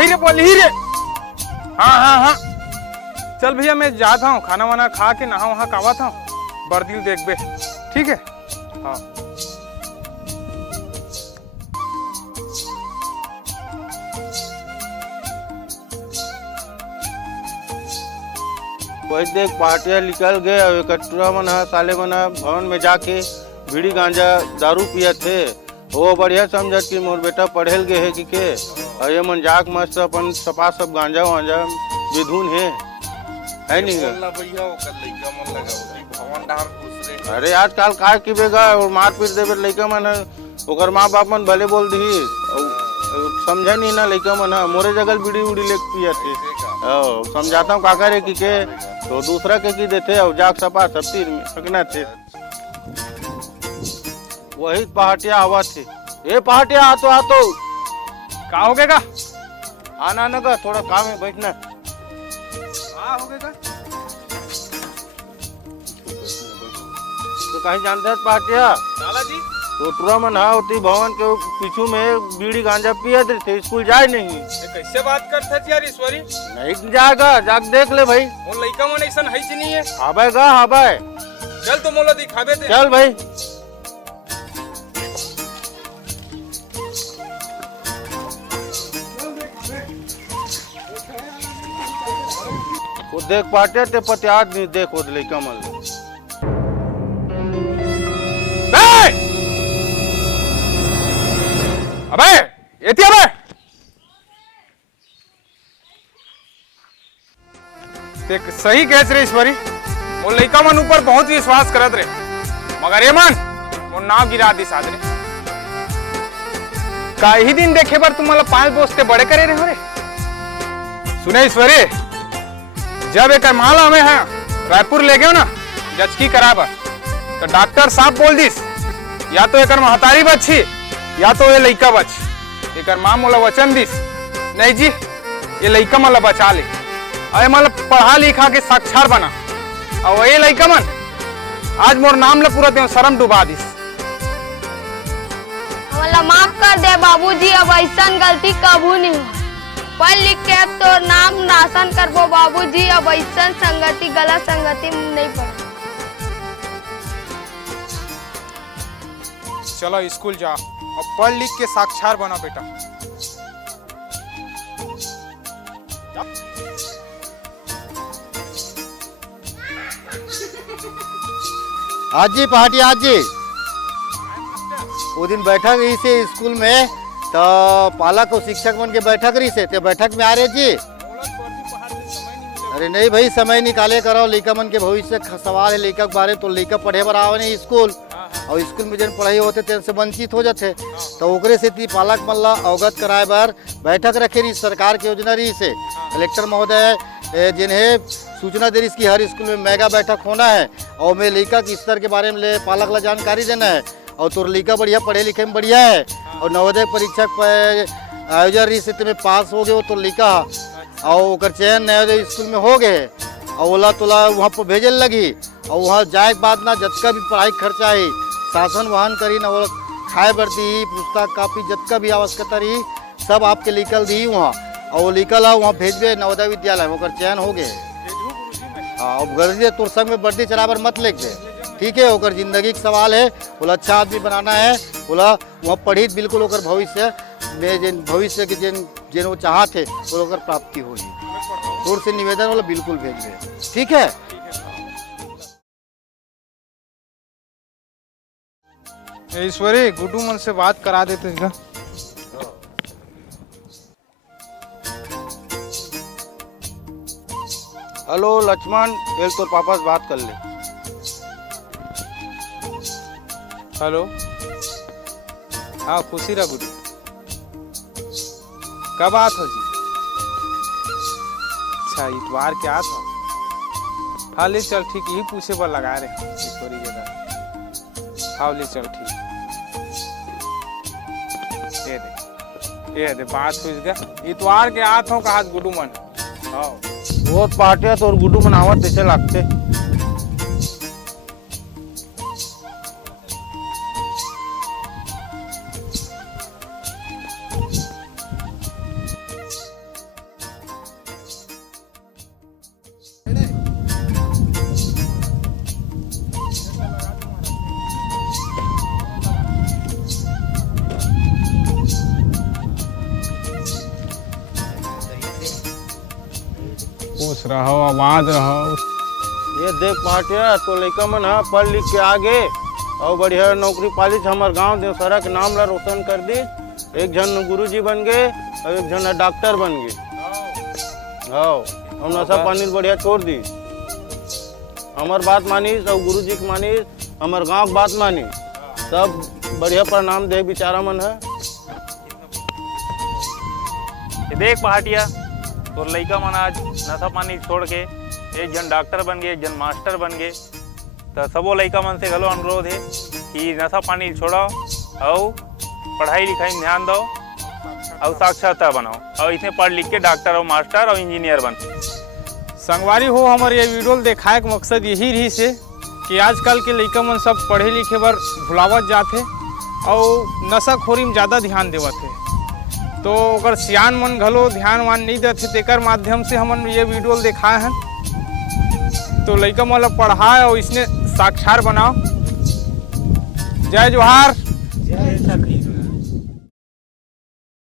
वही रे बोल ही रे। हाँ हाँ हाँ चल भैया मैं जाता हूँ, खाना वाना खा के नहा वहा कावा था बर्दिल देख बे। ठीक है हाँ। वही देख पार्टियां निकल गए और कटुरा मन साले मन भवन में जाके बीड़ी गांजा दारू पिया थे। वो बढ़िया समझत कि मोर बेटा पढ़ेल गए है कि और ये मन जाक मस्त अपन सपा सब गांजा वांजा विधुन है नहीं अरे आजकल का की बेगा और मार पीट देवे लड़का मन ओकर माँ बाप मन भले बोल दी समझे नहीं ना लड़का मन मोरे जगल बीड़ी उड़ी ले पिया थे। समझाता हूँ काका रे की के तो दूसरा के की देते और जाग सपा सब तीर में सकना थे। वही पहाटिया हवा थे। ये पहाटिया आ तो का हो गएगा आना न का थोड़ा काम है बैठना। हाँ हो गएगा तो कहीं जानते पहाटिया लाला जी तो टूरा मन होती भवन के पीछू में बीड़ी गांजा पिया थे स्कूल जाए नहीं। कैसे बात करते यार ईश्वरी नहीं जाएगा जाग देख ले भाई वो लड़का मन ऐसा है ही नहीं है। हाबे गा हाबे चल तो मोला दिखावे दे। चल भाई वो देख पाटे ते पत्याग नहीं देख वो लड़का मन अबे एती अबे देख सही कह रे ईश्वरी वो लड़का मन ऊपर बहुत विश्वास करत रे मगर ये मन वो नाव गिरा दी साथ रे। का ही दिन देखे बार तुम मला पांच बोसते बड़े करे रहे हो रे। सुने ईश्वरी जब एक माला में है रायपुर ले गए ना जचकी कराबर तो डॉक्टर साहब बोल दिस या तो एक महतारी बच्ची या तो ये लड़का बच एक माँ मोला वचन दिस नहीं जी ये लड़का मला बचा ले अरे मतलब पढ़ा लिखा के साक्षर बना और ये लड़का मन आज मोर नाम ले पूरा दे शर्म डुबा दिस। हमला माफ कर दे बाबूजी अब ऐसा गलती कबू नहीं हो पढ़ लिख के अब तो नाम नाशन करबो बाबूजी अब ऐसा संगति गलत संगति नहीं पढ़। चलो स्कूल जा और पढ़ लिख के साक्षर बना बेटा। आज जी पहाटी आज जी वो दिन बैठक रही से स्कूल में तो पालक और शिक्षक मन के बैठक रही से तो बैठक में आ रहे जी। अरे नहीं भाई समय निकाले करो लड़का मन के भविष्य सवाल है लड़का के बारे तो लड़का पढ़े बर आवे नहीं स्कूल और स्कूल में जन पढ़ाई होते तेन से वंचित हो जाते तो ओकरे से पालक मन ला अवगत कराए बर बैठक रखे रही सरकार की योजना रही से कलेक्टर महोदय जिन्हें सूचना दे रही कि हर स्कूल में मेगा बैठक होना है और मैं लड़का के स्तर के बारे में पालक ला जानकारी देना है और तोर लड़का बढ़िया पढ़े लिखे में बढ़िया है और नवोदय परीक्षा आयोजन रही से तुम्हें पास हो गए हो तो लड़का और चयन नवोदय स्कूल में हो गए और ओला तोला वहाँ पर भेजे लगी और वहाँ जाए के बाद ना जतका भी पढ़ाई खर्चा है शासन वाहन करी ना वो खाए बरती पुस्तक कापी जतका भी आवश्यकता रही सब आपके लिखल दी वहाँ और वो लिखल है वहाँ भेजबे नवोदय विद्यालय वो चयन हो गए। हाँ अब गर्जी तोर संग में वर्दी चलाबर मत लिख दे ठीक है ओकर जिंदगी का सवाल है बोला अच्छा आदमी बनाना है बोला वहाँ पढ़ी बिल्कुल ओकर भविष्य में जिन भविष्य के जिन वो चाहते वो ओकर प्राप्ति होगी तोर से निवेदन बोला बिल्कुल भेज दे ठीक है। ईश्वरी गुड्डू मन से बात करा देते क्या। हेलो लक्ष्मण एक तो पापा से बात कर ले। हेलो हाँ खुशी रहा गुड्डू कब बात हो जी। अच्छा इतवार के आ था हाँ ले चल ठीक यही पूछे पर लगा रहे ईश्वरी जगह हाँ ले चल ठीक ये दे बात हुई गया इतवार के आ था कहा गुड्डू मन हाँ वो पार्टिया तो और गुड्डू मनावत जैसे लगते रहो आवाज रहो। ये देख पाटिया तो लड़का मन हा पढ़ लिख के आगे और बढ़िया नौकरी पाली हमारे गांव देवसरा के नाम ला रोशन कर दी। एक जन गुरुजी बन गए और एक जन डॉक्टर बन गए। हाँ हम नशा पानी बढ़िया छोड़ दी। हमार बात मानीस और गुरुजी की मानीस, हमार गांव की बात मानी, सब बढ़िया परिणाम दे बेचारा मन है। ये देख पहाटिया तो लड़का मन आज नशा पानी छोड़ के एक जन डॉक्टर बन गए, एक जन मास्टर बन गए। तो सबो लड़का मन से घलो अनुरोध है कि नशा पानी छोड़ो और पढ़ाई लिखाई में ध्यान दो और साक्षरता बनाओ और इसमें पढ़ लिख के डॉक्टर और मास्टर और इंजीनियर बन। संगवारी हो, हमारे ये वीडियो दिखाए के मकसद यही रही से कि आजकल के लड़का मन सब पढ़े लिखे बर भुलावत जाते और नशाखोरी में ज़्यादा ध्यान देवत है। तो अगर सियान मन घलो ध्यान वान नहीं देते तेकर माध्यम से हमन ये वीडियो दिखाए हैं। तो लड़का मन ला पढ़ाए और इसने साक्षर बनाओ। जय जोहार।